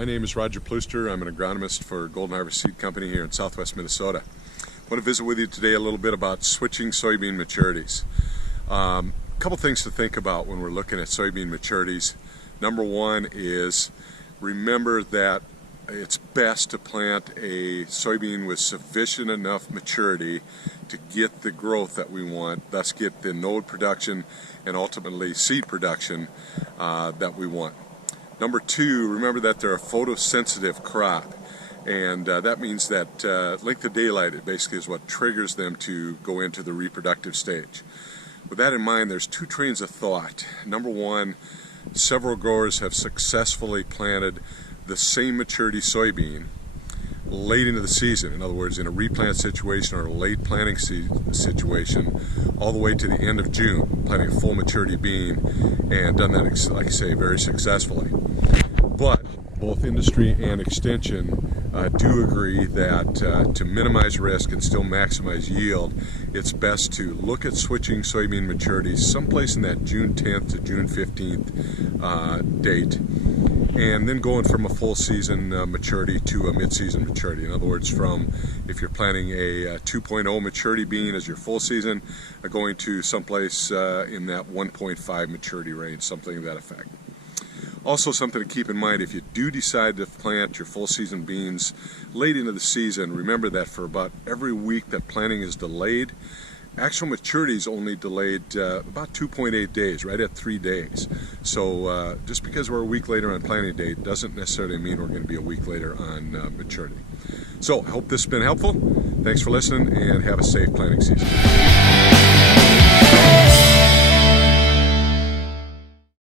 My name is Roger Plooster. I'm an agronomist for Golden Harvest Seed Company here in southwest Minnesota. I want to visit with you today a little bit about switching soybean maturities. A couple things to think about when we're looking at soybean maturities. Number one is remember that it's best to plant a soybean with sufficient enough maturity to get the growth that we want, thus get the node production and ultimately seed production that we want. Number two, remember that they're a photosensitive crop, and that means that length of daylight basically is what triggers them to go into the reproductive stage. With that in mind, there's two trains of thought. Number one, several growers have successfully planted the same maturity soybean late into the season, in other words, in a replant situation or a late planting situation, all the way to the end of June, planting a full maturity bean, and done that, like I say, very successfully. But both industry and extension do agree that to minimize risk and still maximize yield, it's best to look at switching soybean maturities someplace in that June 10th to June 15th date, and then going from a full season maturity to a mid-season maturity. In other words, from if you're planting a 2.0 maturity bean as your full season, going to someplace in that 1.5 maturity range, something of that effect. Also, something to keep in mind, if you do decide to plant your full season beans late into the season, remember that for about every week that planting is delayed, actual maturity is only delayed about 2.8 days, right at 3 days. So just because we're a week later on planting date doesn't necessarily mean we're going to be a week later on maturity. So I hope this has been helpful. Thanks for listening and have a safe planting season.